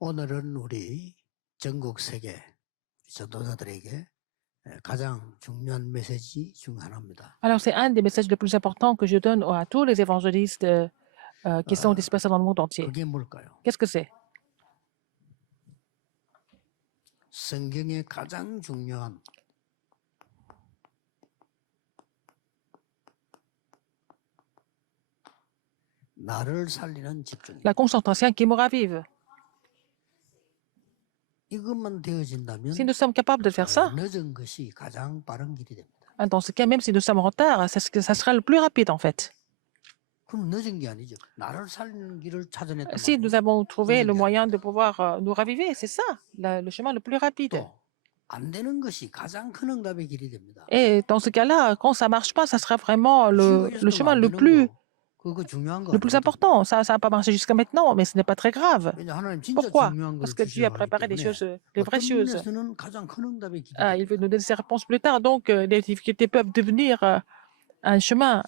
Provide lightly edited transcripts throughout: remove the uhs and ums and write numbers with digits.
오늘은 우리 전국 세계 전도자들에게 가장 중요한 메시지 중 하나입니다. Alors, c'est un des messages les plus importants que je donne à tous les évangélistes qui sont dispersés dans le monde entier. 그게 뭘까요? Qu'est-ce que c'est? 성경의 가장 중요한 나를 살리는 집중. La concentration qui me ravive. 이것만 되어진다면 Si nous sommes capables de faire ça, 늦은 것이 가장 빠른 길이 됩니다. dans ce cas, même si nous sommes en retard, ça sera le plus rapide en fait. 그럼 늦은 게 아니죠. 나를 살리는 길을 찾아냈단 Si 말이에요. nous avons trouvé le moyen de pouvoir nous raviver, c'est ça, le chemin le plus rapide. 안 되는 것이 가장 큰 응답의 길이 됩니다. Et dans ce cas-là, quand ça marche pas, ça sera vraiment le chemin le plus important. Ça n'a pas marché jusqu'à maintenant, mais ce n'est pas très grave. Pourquoi? Parce que Dieu a préparé des choses, les vraies choses. Il veut nous donner ses réponses plus tard. Donc, les difficultés peuvent devenir un chemin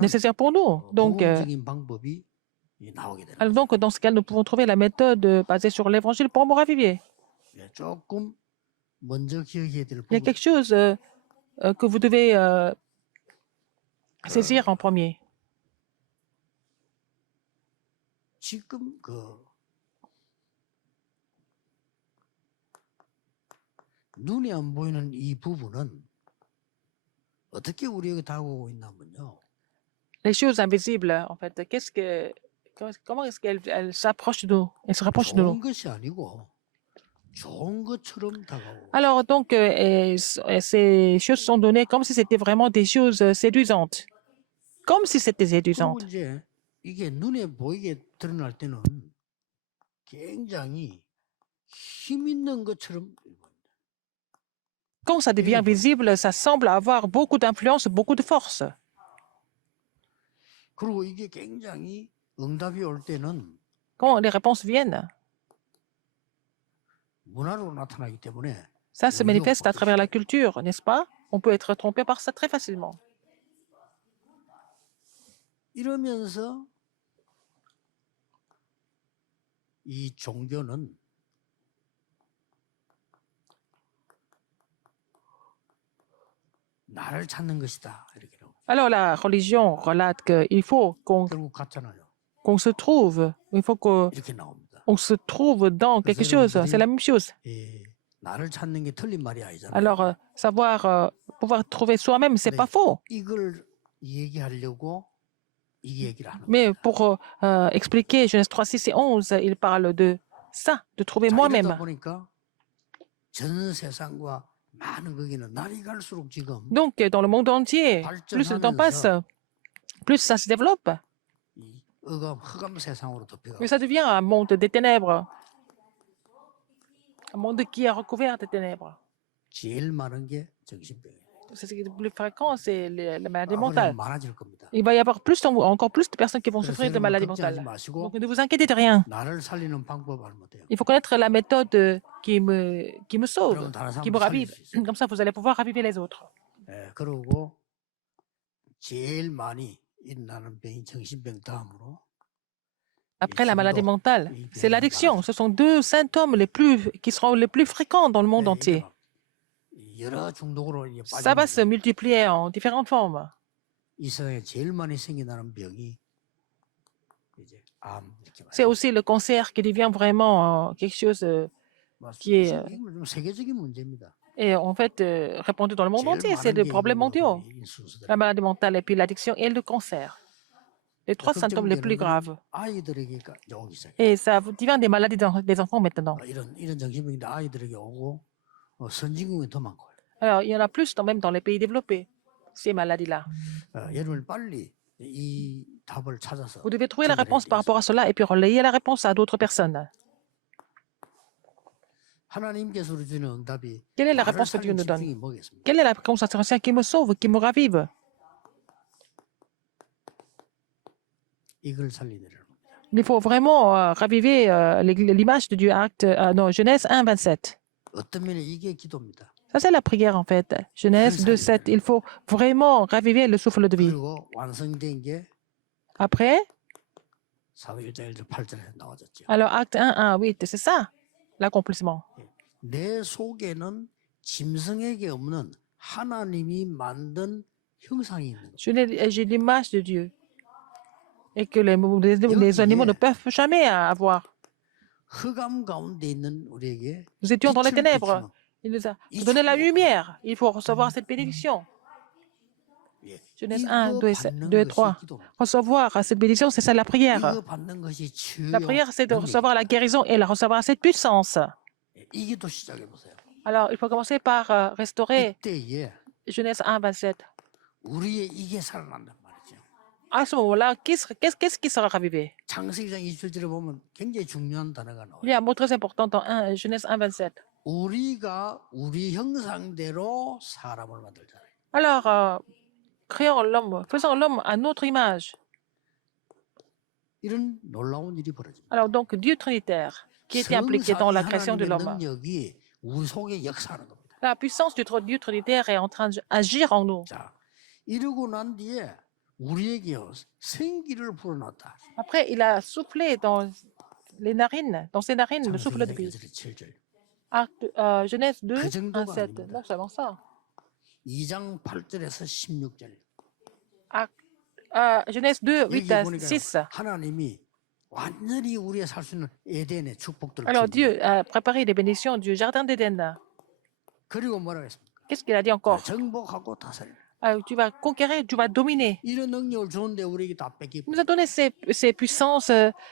nécessaire pour nous. Donc, dans ce cas, nous pouvons trouver la méthode basée sur l'évangile pour me raviver. Il y a quelque chose que vous devez saisir en premier. 지금 눈에 안 보이는 이 부분은 어떻게 우리에게 다가오고 있냐면요. Les choses invisibles, en fait, comment est-ce qu'elles s'approchent de nous? Elles se rapprochent de nous. 좋은 것이 아니고 좋은 것처럼 다가오고. Alors, donc, ces choses sont données comme si c'était vraiment des choses séduisantes. Comme si c'était séduisant. 이제 이게 눈에 보이게 드러날 때는 굉장히 힘 있는 것처럼. Quand ça devient visible, ça semble avoir beaucoup d'influence, beaucoup de force. 그리고 이게 굉장히 응답이 올 때는 quand les réponses viennent, 문화로 나타나기 때문에 ça se manifeste à travers la culture, n'est-ce pas? On peut être trompé par ça très facilement. 이러면서 이 종교는 나를 찾는 것이다. 이렇게. Alors la religion relate qu'il faut qu'on se trouve, il faut qu'on se trouve dans quelque chose. C'est la même chose. Alors pouvoir trouver soi-même, c'est pas faux. Mais pour expliquer Genèse 3, 6 et 11, il parle de ça, de trouver moi-même. Donc, dans le monde entier, plus le temps passe, plus ça se développe. Mais ça devient un monde des ténèbres. Un monde qui est recouvert de ténèbres. Ce qui est le plus fréquent, c'est la maladie mentale. Il va y avoir encore plus de personnes qui vont souffrir de maladies mentales. Donc, ne vous inquiétez de rien. Il faut connaître la méthode qui me sauve, qui me ravive. Comme ça, vous allez pouvoir raviver les autres. Après la maladie mentale, c'est l'addiction. Ce sont deux symptômes qui seront les plus fréquents dans le monde entier. Ça va se multiplier en différentes formes. C'est aussi le cancer qui devient vraiment quelque chose qui est et en fait répandu dans le monde entier. C'est des problèmes mondiaux. La maladie mentale et puis l'addiction et le cancer. Les trois symptômes les plus graves. Et ça devient des maladies des enfants maintenant. Alors, il y en a plus même dans les pays développés, ces maladies-là. Vous devez trouver la réponse par rapport à cela et puis relayer la réponse à d'autres personnes. Quelle est la réponse que Dieu nous donne? Quelle est la concentration qui me sauve, qui me ravive? Il faut vraiment raviver l'image de Dieu. Genèse 1, 27. Ça, c'est la prière, en fait. Genèse 2, 7. Il faut vraiment raviver le souffle de vie. Après, 사도 1장 1절 8절에 나와졌죠. Alors, acte 1, 1, 8, c'est ça, l'accomplissement. 내 속에는 짐승에게 없는 하나님이 만든 형상이 있는 거예요. J'ai l'image de Dieu. Et que les animaux ne peuvent jamais avoir. 흑암 가운데 있는 우리에게 Nous étions dans les 빛을 ténèbres. 비추는 Il nous a donné la lumière. Il faut recevoir cette bénédiction. 예. Genèse 이거 1, 2, 받는 2 것이 3. 기도입니다. Recevoir cette bénédiction, c'est ça la prière. 이거 받는 것이 La 주요 prière, c'est de 능력입니다. recevoir la guérison et la recevoir cette puissance. 예, 이 기도 시작해 보세요. Alors, il faut commencer par restaurer 이때에 Genèse 1, 27. 우리의 이게 살아난단 말이죠. À ce moment-là, qu'est-ce qui sera ravivé? 창세기 2장 27절에 보면 굉장히 중요한 단어가 나와요. Il y a un mot très important dans Genèse 1, 27. 우리가 우리 형상대로 사람을 만들잖아요. Alors, créons l'homme, faisons l'homme à notre image. 이런 놀라운 일이 벌어집니다. Alors, donc, Dieu trinitaire qui était impliqué dans la création de 하나님의 l'homme. 능력이 우리 속에 역사하는 겁니다. La puissance du Dieu trinitaire est en train d'agir en nous. 자, 이러고 난 뒤에 우리에게요 생기를 불어넣었다. Après, il a soufflé dans ses narines, le souffle de vie. 7절. Genèse 2, 그 1, 정도가 7. 아닙니다. Non seulement ça. 2장 8절에서 16절. Genèse 2, 8 여기 à 보니까 6. 하나님이 완전히 우리가 살 수 있는 에덴의 축복들을 Alors, 줍니다. Dieu a préparé les bénédictions du jardin d'Éden. 그리고 뭐라고 했습니까? Qu'est-ce qu'il a dit encore? 정복하고 다스려. Tu vas conquérir, tu vas dominer. 이런 능력을 주는데 우리에게 다 뺏기고. Il nous a donné ces puissances,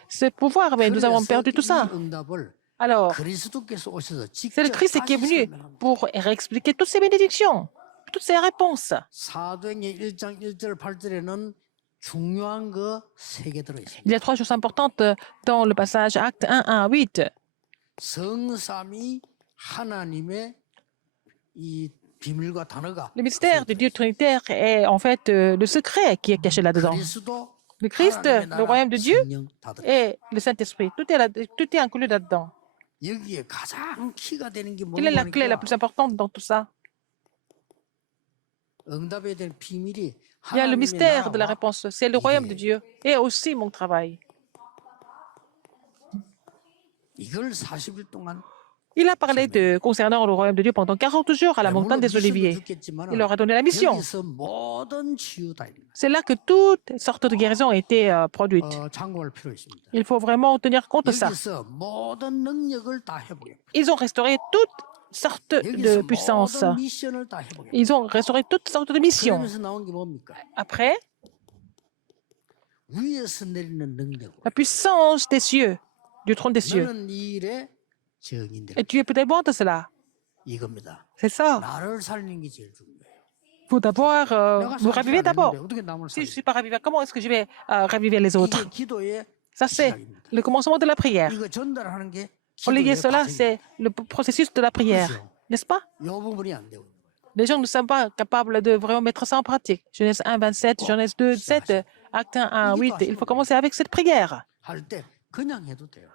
ce pouvoir, mais nous avons perdu tout ça. 이 응답을 Alors, 그리스도께서 오셔서 c'est 직접 le Christ qui est 다시 venu 설명합니다. pour réexpliquer toutes ces bénédictions, toutes ces réponses. 사도행전 1장 1절 8절에는 중요한 거 세 개 들어 있습니다. Il y a 3 choses importantes dans le passage Acte 1, 1, 8. 성삼위 하나님의 이 비밀과 단어가 Le mystère de Dieu trinitaire est en fait le secret qui est caché là-dedans. 그리스도 Le Christ, 하나님의 le 나라, royaume de Dieu 성령 다 들어. et le Saint-Esprit. Tout est inclus là-dedans. 여기에 가장 키가 되는 게 Quelle est la clé la 뭐냐니까 plus importante dans tout ça? 응답에 대한 비밀이 Il y a le 하나님의 mystère de la 나라와 réponse. C'est le royaume de Dieu et aussi mon travail. 이걸 40일 동안 Il a parlé concernant le royaume de Dieu pendant 40 jours à la montagne des Oliviers. Il leur a donné la mission. 여기서 모든 치유다입니다. C'est là que toutes sortes de guérisons ont été produites. 참고할 필요 있습니다. Il faut vraiment tenir compte de ça. 여기서 모든 능력을 다 회복해. Ils ont restauré toutes sortes de 여기서 puissances. 모든 미션을 다 회복해. Ils ont restauré toutes sortes de missions. 그러면서 나온 게 뭡니까? Après, 위에서 내리는 능력. la puissance des cieux, du trône des cieux. 너는 이 일에 정인들. Et tu es témoin de cela. 이겁니다. C'est ça. 나를 살리는 게 제일 중요해요. Il faut d'abord me raviver d'abord. 어떻게 남을 Si je ne 살리? suis pas ravivé, comment est-ce que je vais raviver les autres? 이게 기도의 Ça, c'est 시작입니다. le commencement de la prière. 이거 전달하는 게 Relier 기도의 cela, 과정이에요. c'est le processus de la prière. N'est-ce pas? 이 부분이 안 되고 있는 거예요. Les gens ne sont pas capables de vraiment mettre ça en pratique. Genèse 1, 27, Genèse 2, 7, Acte 1, 1, 8. Il faut commencer avec cette prière. 할 때 그냥 해도 돼요.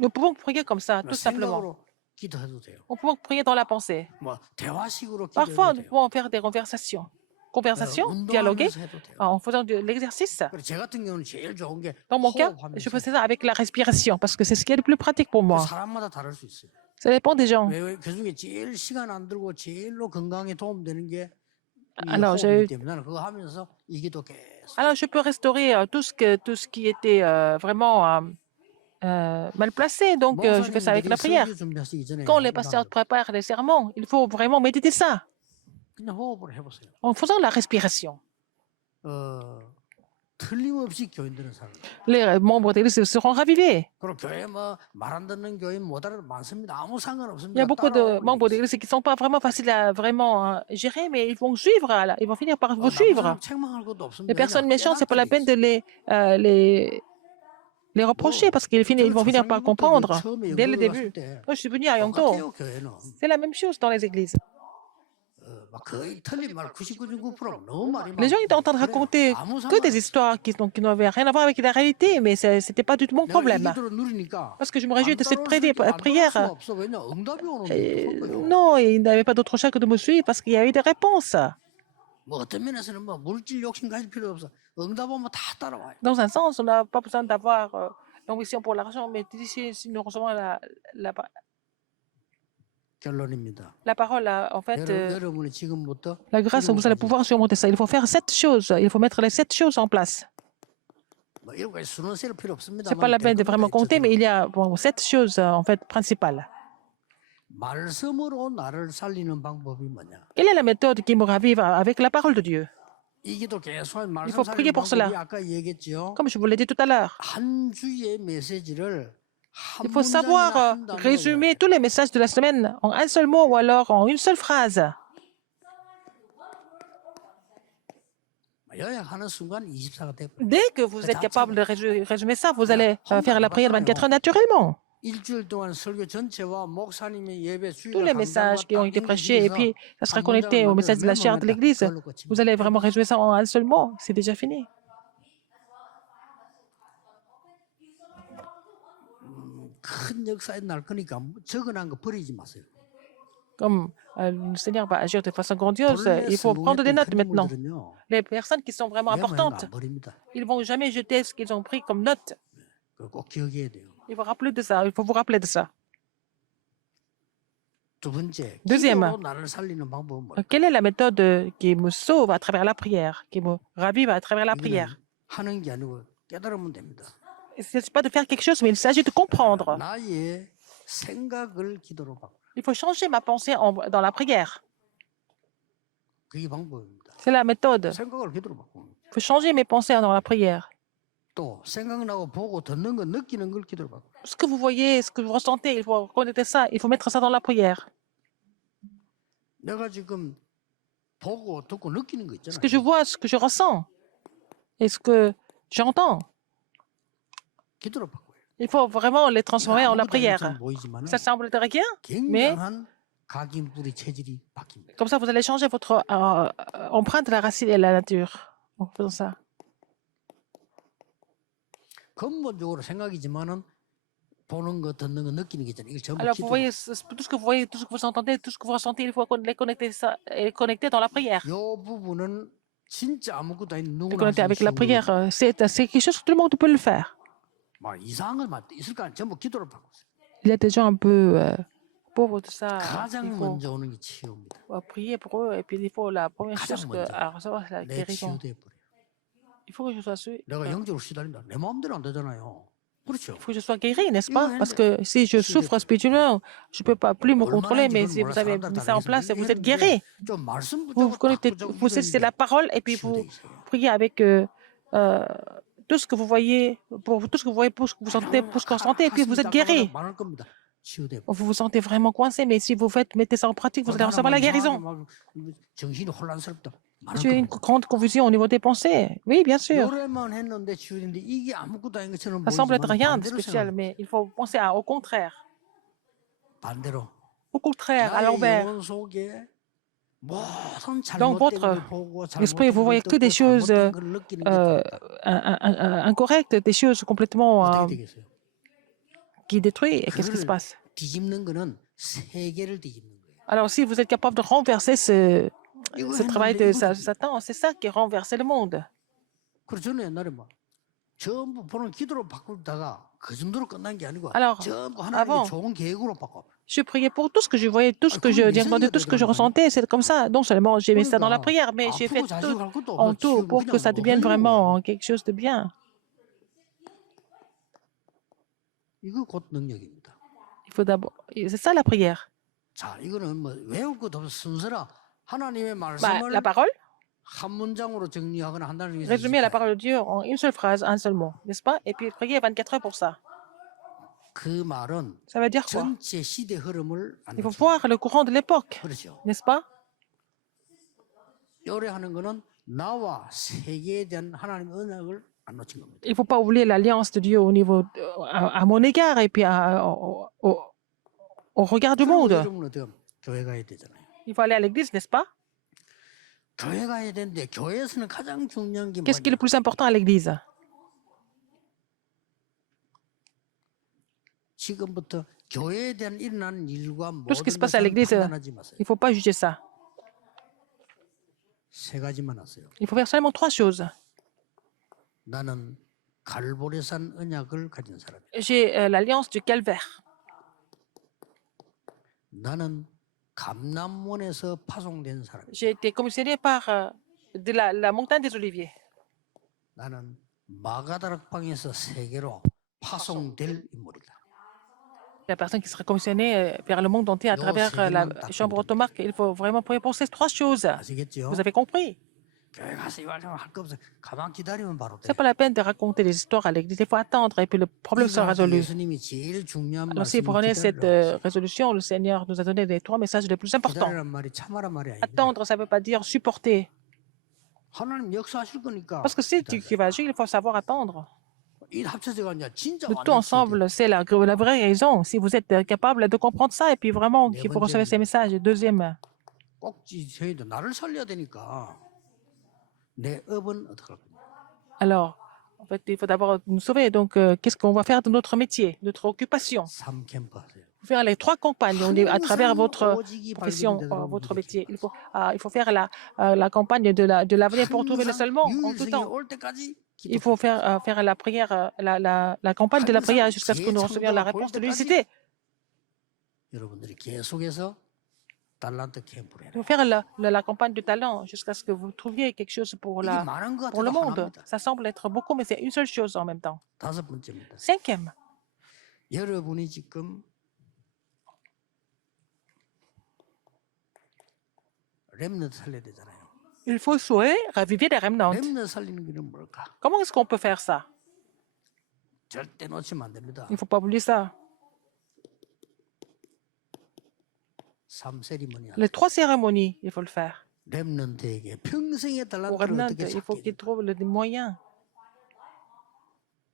Nous pouvons prier comme ça, tout simplement. 생각으로 기도해도 돼요. On peut prier dans la pensée. 뭐 대화식으로 Parfois, 기도해도 nous 돼요. pouvons faire des conversations. Conversations, dialoguer 운동하면서 해도 돼요. en faisant de l'exercice. 그리고 제 같은 경우는 제일 좋은 게 Dans mon cas, 호흡하면서 je faisais ça avec la respiration parce que c'est ce qui est le plus pratique pour moi. 사람마다 다를 수 있어요. Ça dépend des gens. 왜 그중에 제일 시간 안 들고 제일로 건강에 도움되는 게 이 Alors, 호흡이기 때문에 나는 그거 하면서 이 기도 계속 Alors, je peux restaurer tout ce qui était vraiment mal placé. Donc, je fais ça avec la prière. 설교 준비하시기 전에 Quand les pasteurs préparent les sermons, il faut vraiment méditer ça 그냥 호흡을 해보세요. en faisant la respiration. 틀림없이 교인들은 살아요. Les membres de l'Église seront ravivés. 그리고 교회 뭐 말 안 듣는 교인 못 알아듣는 많습니다. 아무 Il y 상관없습니다. a beaucoup de 따라오고 membres de 있어요. l'Église qui ne sont pas vraiment faciles à vraiment gérer, mais ils vont suivre, ils vont finir par vous 나쁜 suivre. 사람 책망할 것도 없습니다. Les personnes 왜냐? méchantes, c'est pas la peine de 깨닫게 les reprocher parce qu'ils vont finir par comprendre dès le début. 때 Moi, je suis venu à Yangto. 똑같아요, 교회는. C'est la même chose dans les églises. 막 거의 틀린 말 99.9% 너무 말이 Les gens étaient en train de 많고 raconter 그래요. 아무 que des 상관없어요. histoires qui n'avaient rien à voir avec la réalité, mais ce n'était pas du tout mon 내가 이 problème. 기도를 누리니까 Parce que je me réjouis 안 de cette 따라올 수도 있고 안 따라올 prière. 수가 없어. 왜냐? 응답이 오는 거예요. Non, il n'avait pas d'autre choix que de me suivre parce qu'il y a eu des réponses. 뭐 어떤 면에서는 뭐 물질 욕심 가질 필요 없어. 응답하면 다 따라와요. Dans un sens, on n'a pas besoin d'avoir l'ambition pour l'argent, mais si nous recevons 결론입니다. la parole, en fait, 여러분이 지금부터 la grâce, vous allez pouvoir surmonter ça. Il faut faire 7 choses. Il faut mettre les 7 choses en place. 뭐 이런 거 수는 셀 필요 없습니다. C'est pas la peine de vraiment compter, mais il y a 7 choses en fait principales. 말씀으로 나를 살리는 방법이 뭐냐? Quelle est la méthode qui me ravive avec la parole de Dieu? 이 기도 계속한 말씀 faut prier 살리는 pour 방법이 cela. 아까 얘기했죠. Comme je vous l'ai dit tout à l'heure, 한 주의 메시지를 한 il faut savoir 문장이나 한 단어로 résumer tous les messages de la semaine en un seul mot ou alors en une seule phrase. 요약하는 순간 24가 돼. Dès que vous êtes capable de résumer ça, vous allez faire la prière 24 heures naturellement. 일주일 동안 설교 전체와 목사님의 예배 Tous les messages qui ont été prêchés, et puis ça sera connecté au message de la chair de l'Église. Vous allez vraiment résumer ça en un seul mot. C'est déjà fini. 큰 역사에 날 거니까 적어놓은 거 버리지 마세요. Comme le Seigneur va agir de façon grandiose, il faut prendre des notes maintenant. Les personnes qui sont vraiment importantes, ils ne vont jamais jeter ce qu'ils ont pris comme note. 꼭 기억해야 돼요. Il faut rappeler de ça. Il faut vous rappeler de ça. 두 번째, Deuxième, 기도로 나를 살리는 방법은 뭐예요? quelle est la méthode qui me sauve à travers la prière, qui me ravive à travers la prière? 하는 게 아니고 깨달으면 됩니다. Il ne s'agit pas de faire quelque chose, mais il s'agit de comprendre. 나의 생각을 기도로 바꿔. Il faut changer ma pensée dans la prière. 그게 방법입니다. C'est la méthode. 생각을 기도로 바꾸는. Il faut changer mes pensées dans la prière. 또 생각나고 보고 듣는 거 느끼는 걸 기도로 바꿔. Ce que vous voyez, ce que vous ressentez, il faut connecter ça. Il faut mettre ça dans la prière. 내가 지금 보고 듣고 느끼는 거 Ce que 있잖아요. je vois, ce que je ressens, et ce que j'entends, 기도로 바꿔요. il faut vraiment les transformer en la prière. 보이지만 Ça semble de rien, mais 굉장한 각인뿌리 체질이 바뀝니다. comme ça, vous allez changer votre empreinte de la racine et la nature en faisant ça. 근본적으로 생각이지만은 보는 거, 듣는 거, 느끼는 게 있잖아요. 이걸 전부 Alors, vous 기도로. voyez, tout ce que vous voyez, tout ce que vous entendez, tout ce que vous ressentez, il faut les connecter, ça, et connecter dans la prière. 요 부분은 진짜 아무것도 아닌 Et 누구나 connecter 할수 avec 있는 la prière, c'est quelque chose que tout le monde peut le faire. 막 이상한 걸 있을 거 아니에요. 전부 기도로 바꿨어요. Il y a des gens un peu pauvres de ça. 가장 Il faut 먼저 오는 게 치유입니다. prier pour eux, et puis il faut la première 가장 chose 먼저 à recevoir, c'est la 내 guérison. 치유돼 버려. Il faut que je sois 내가 영적으로 시달린다. 내 마음대로 안 되잖아요. 그렇죠. il faut que je sois guéri, n'est-ce pas? Parce que si je souffre spirituellement, je ne peux pas plus me contrôler, mais si vous avez mis ça en place, vous êtes guéri. 좀 말씀 Vous 붙잡고 connectez, 딱 붙잡고 vous saisissez la parole et puis vous 치유돼 있어요. priez avec tout ce que vous voyez, pour tout ce que vous voyez, pour ce que vous sentez, pour ce que vous ressentez, et puis vous êtes guéri. 많을 겁니다. 치유돼. Vous vous sentez vraiment coincé, mais si vous mettez ça en pratique, vous allez recevoir la guérison. 막 정신이 혼란스럽다. 많을 J'ai une 겁니다. grande confusion au niveau des pensées. Oui, bien sûr. 노래만 했는데 치유된데 이게 아무것도 아닌 것처럼 Ça semble être 보이지만 rien de 반대로 spécial, 생각해요. mais il faut penser au contraire. 반대로 Au contraire, à 나의 l'envers. 영혼 속에 모든 Dans 잘못된 votre 걸 보고 esprit, vous voyez que des choses incorrectes, des choses complètement 어떻게 되겠어요? qui détruisent. Et qu'est-ce qui se passe? 뒤집는 거는 세계를 뒤집는 거예요. Alors, si vous êtes capable de renverser ce 이거 travail 했는데 de 이거 Satan, c'est ça qui renverse le monde. 그래서 저는 옛날에 막 전부 보는 기도로 바꾸다가 그 정도로 끝난 게 아니고 Alors, 전부 하나님의 avant, 좋은 계획으로 바꿔. je priais pour tout ce que je voyais, tout ce que j'ai entendu, tout ce que je ressentais. C'est comme ça. Non seulement j'ai mis ça dans la prière, mais j'ai fait tout en tout pour que ça devienne vraiment quelque chose de bien. 이거 곧 능력입니다. Il faut d'abord. C'est ça la prière. 자, 이거는 뭐 외울 것도 없어 순서라 하나님의 Bah, 말씀을 la parole, 한 문장으로 정리하거나 한다는 게 résumer la parole de Dieu en une seule phrase, un seul mot, n'est-ce pas? Et puis prier 24 heures pour ça. 그 말은 Ça veut dire quoi? 전체 시대 흐름을 안 Il faut 놓쳐. voir le courant de l'époque, 그렇죠. n'est-ce pas? 요래하는 거는 나와 세계에 대한 하나님의 언약을 안 놓친 겁니다. Il ne faut pas oublier l'alliance de Dieu au niveau, à mon égard et puis au regard du 그리고 monde. 여러분은 어떻게 하면 교회 가야 되잖아요. Il faut aller à l'église, n'est-ce pas? 교회 가야 되는데 교회에서는 가장 중요한 게 Qu'est-ce qui est le 뭐냐? plus important à l'église? 지금부터 교회에 대한 일어나는 일과 Tout ce qui 모든 se passe à 것을 l'église, 판단하지 마세요. il ne faut pas juger ça. 세 가지만 하세요. Il faut faire seulement 3 choses. 나는 갈보리산 언약을 가진 사람이야. J'ai l'alliance du calvaire. 나는 감람원에서 파송된 사람이야. J'ai été commissionné par de la montagne des Oliviers. 나는 마가다락방에서 세계로 파송될 인물이다. La personne qui sera commissionnée vers le monde entier à travers la chambre automarque, il faut vraiment prier pour ces 3 choses. 아시겠죠? Vous avez compris? 교회 가서 이말좀 할 거 없어. 가만 기다리면 바로 돼. C'est pas la peine de raconter des histoires à l'église. Il faut attendre et puis le problème sera résolu. 예수님이 제일 중요한 Alors si vous prenez cette résolution, le Seigneur nous a donné les 3 messages les plus importants. 기다리란 말이 참아란 말이 아니야. Attendre, ça ne veut pas dire supporter. 하나님 역사하실 거니까. Parce que c'est Dieu qui va agir, il faut savoir attendre. 이 합쳐져가 이제 진짜 Le tout ensemble, c'est la vraie raison. Si vous êtes capable de comprendre ça et puis vraiment qu'il faut recevoir ces messages. Deuxième, 꼭지 저희도 나를 살려야 되니까 내 업은 어떻게 할 거냐. alors, en fait, il faut d'abord nous sauver. Donc, qu'est-ce qu'on va faire de notre métier, notre occupation? 3캠프 ha세요. Faire les 3 campagnes à travers votre profession, votre métier. Il faut faire la campagne de l'avenir pour trouver le seulement en tout temps. Il faut faire la prière, la campagne de la prière jusqu'à ce que nous recevions la réponse de l'unicité. 여러분들이 계속해서 달란트 캠프를 Il faut faire la campagne du talent jusqu'à ce que vous trouviez quelque chose pour 이게 많은 것 le 같아도 monde. 하나입니다. Ça semble être beaucoup, mais c'est une seule chose en même temps. 5번째입니다. 5e, 여러분이 지금 렘넌트 살려야 되잖아요. il faut sauver, raviver les remnants. 렘넌트 살리는 길은 뭘까? Comment est-ce qu'on peut faire ça? 절대 놓치면 안 됩니다. Il ne faut pas oublier ça. 3세리머니 Les 3 cérémonies, il faut le faire. 렘넌트에게 평생의 Au 달란트를 remnant, 어떻게 il faut 찾게 qu'ils trouvent les moyens.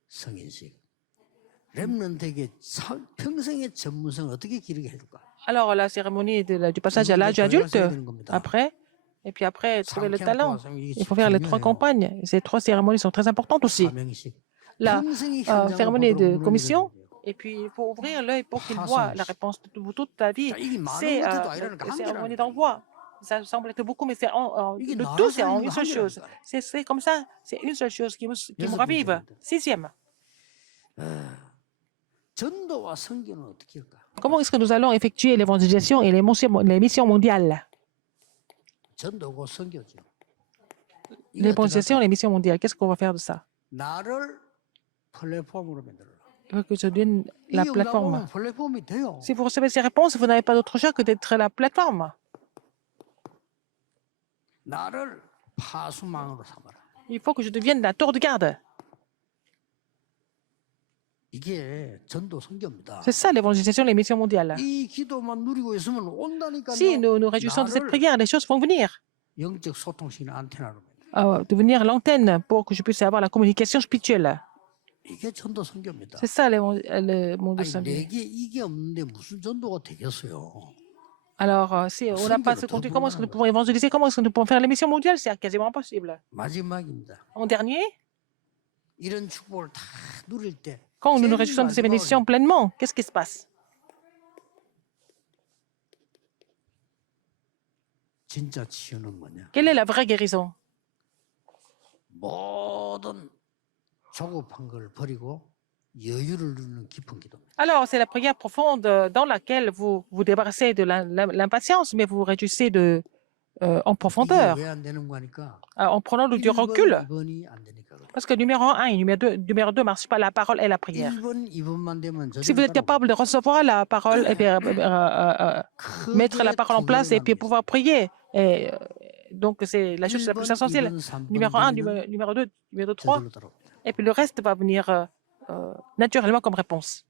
성인식 렘넌트에게 평생의 전문성을 어떻게 기르게 해줄까? Alors, la cérémonie du passage à l'âge adulte, après, et puis après, trouver le talent. Il faut faire les 3 campagnes. Ces 3 cérémonies sont très importantes aussi. 사명식 La 평생의 현장을 cérémonie de 보도록 commission, 눈을 et puis il faut ouvrir l'œil pour qu'il voit la réponse de toute ta vie. C'est la cérémonie d'envoi. Ça semble être beaucoup, mais le tout, c'est en une seule chose. C'est comme ça, c'est une seule chose qui me ravive. 6e, 전도와 선교는 어떻게 할까? comment est-ce que nous allons effectuer l'évangélisation et les missions mondiales? 전도고 선교죠. L'évangélisation et les missions mondiales, qu'est-ce qu'on va faire de ça? 나를 플랫폼으로 만들어라. Il faut que je devienne la 이 plateforme. 응답은 플랫폼이 돼요. Si vous recevez ces réponses, vous n'avez pas d'autre choix que d'être la plateforme. 나를 파수망으로 삼아라. Il faut que je devienne la tour de garde. 이게 전도 선교입니다. C'est ça l'évangélisation, les missions mondiales. 이 기도만 누리고 있으면 온다니까요. Si nous nous réjouissons de cette prière, les choses vont venir. 영적 소통식 안테나로. Devenir l'antenne pour que je puisse avoir la communication spirituelle. 이게 전도 선교입니다. C'est ça le monde 아니, 내게 이게 없는데 무슨 전도가 되겠어요? Alors, si on n'a pas ce contenu, comment est-ce que nous pouvons évangéliser? Comment est-ce que nous pouvons faire les missions mondiales? C'est quasiment impossible. 마지막입니다. En dernier, 이런 축복을 다 누릴 때 quand nous nous réjouissons de ces bénédictions pleinement, qu'est-ce qui se passe? 진짜 치유는 뭐냐? Quelle est la vraie guérison? 모든 조급한 걸 버리고 여유를 누리는 깊은 기도입니다. Alors, c'est la prière profonde dans laquelle vous vous débarrassez de l'impatience, mais vous vous réjouissez en profondeur, 이게 왜 안 되는 거니까? en prenant du recul. 2번이 안 되니까 그래. Parce que numéro 1 et numéro 2 ne marchent pas la parole et la prière. 1번, 2번만 되면 Si vous êtes capable de recevoir la parole et puis, mettre la parole en place et puis pouvoir prier, et, donc c'est la chose la plus essentielle. Numéro 1, numéro 2, numéro 3, et puis le reste va venir naturellement comme réponse.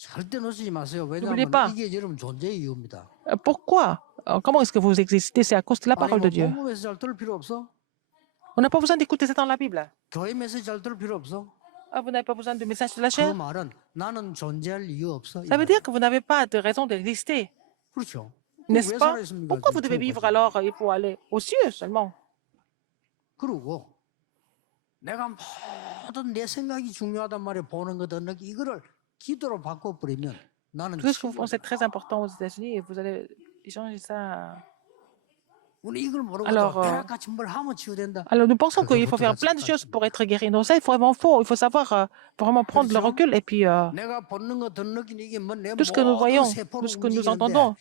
절대 놓치지 마세요. N'oubliez 왜냐하면 pas. 이게 여러분 존재의 이유입니다. Pourquoi? Comment est-ce que vous existez? C'est à cause de la 아니, parole 뭐 de Dieu. 복음에서 잘 들을 필요 없어? On n'a pas besoin d'écouter ça dans la Bible. 교회 메시지 잘 들을 필요 없어? Ah, vous n'avez pas besoin de message de la 그 chair. 말은 나는 존재할 이유 없어. 이 Ça veut 말이에요. dire que vous n'avez pas de raison d'exister, 그렇죠. n'est-ce 왜 pas? 살아있습니까? Pourquoi vous devez 지금 vivre 천국까지? alors? Il faut aller aux cieux seulement. 그리고 내가 모든 내 생각이 중요하단 말에 보는 거든 이거를 기도로 바꿔버리면 나는 Tout ce que vous pensez très important aux États-Unis, et vous allez échanger ça. Alors, alors nous pensons qu'il faut faire plein de choses pour être guéri. Donc ça, il faut vraiment faux. Il faut savoir vraiment prendre le recul et puis tout ce que nous voyons, tout ce que nous entendons,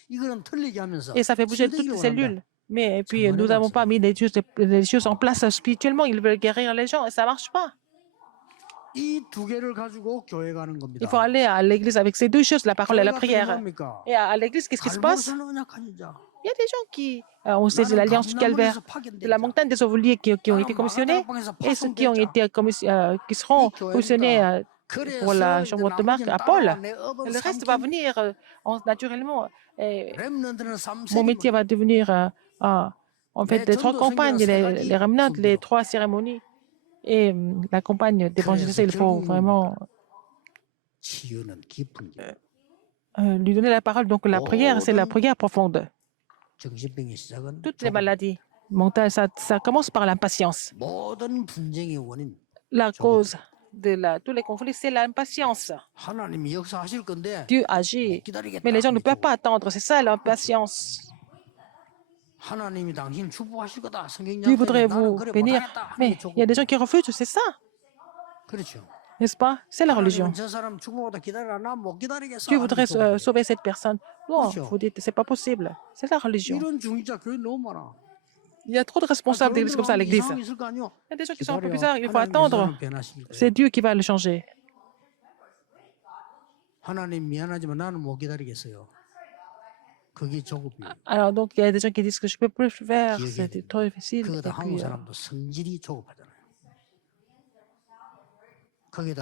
et ça fait bouger toutes les cellules. Mais et puis nous n'avons pas mis les choses en place spirituellement. Ils veulent guérir les gens et ça ne marche pas. Il faut aller à l'église avec ces deux choses, la parole et la prière. Et à l'église, qu'est-ce qui se passe? Il y a des gens qui ont saisi l'alliance du calvaire, de la montagne des ovoliers qui ont été commissionnés et ceux qui seront commissionnés pour la chambre de Marc à Paul. Le reste va venir naturellement. Et mon métier va devenir en fait les trois campagnes, les remnants, les trois cérémonies. Et la campagne d'évangélisation, il faut vraiment lui donner la parole. Donc la prière, c'est la prière profonde. Toutes les maladies mentales, ça commence par l'impatience. La cause de tous les conflits, c'est l'impatience. Dieu agit, mais les gens ne peuvent pas attendre. C'est ça l'impatience. Dieu voudrait vous bénir, mais il y a des gens qui refusent, c'est ça. N'est-ce pas? C'est la religion. Dieu voudrait sauver cette personne. Non, vous dites, c'est pas possible. C'est la religion. Il y a trop de responsables d'église comme ça à l'église. Il y a des gens qui sont un peu bizarres, il faut attendre. C'est Dieu qui va le changer. Alors donc, il y a des gens qui disent que je ne peux plus faire, c'est trop difficile. Et puis,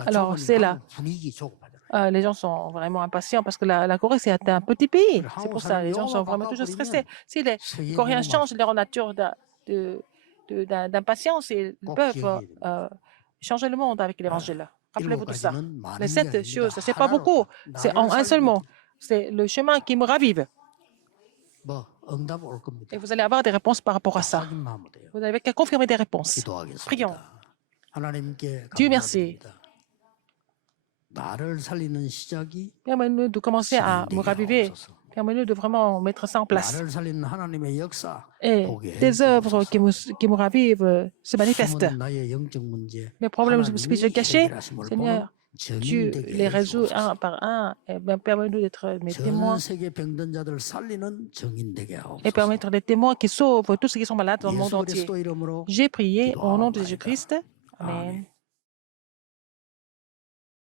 alors, c'est là. Les gens sont vraiment impatients parce que la Corée, c'est un petit pays. C'est pour ça, les gens sont vraiment toujours stressés. Si les Coréens changent leur nature d'impatience, ils peuvent changer le monde avec l'évangile. Rappelez-vous de ça. Les 7 choses, ce n'est pas beaucoup. C'est en un seul mot. C'est le chemin qui me ravive. Et vous allez avoir des réponses par rapport à ça. Vous n'avez qu'à confirmer des réponses. Prions. Dieu merci. Permets-nous de commencer à me raviver. Permets-nous de vraiment mettre ça en place. Et des œuvres qui me ravivent se manifestent. Mes problèmes spirituels cachés, Seigneur, tu les résous un par un et permets-nous d'être mes témoins et permettre des témoins qui sauvent tous ceux qui sont malades dans le monde entier. J'ai prié au nom de Jésus-Christ. Amen.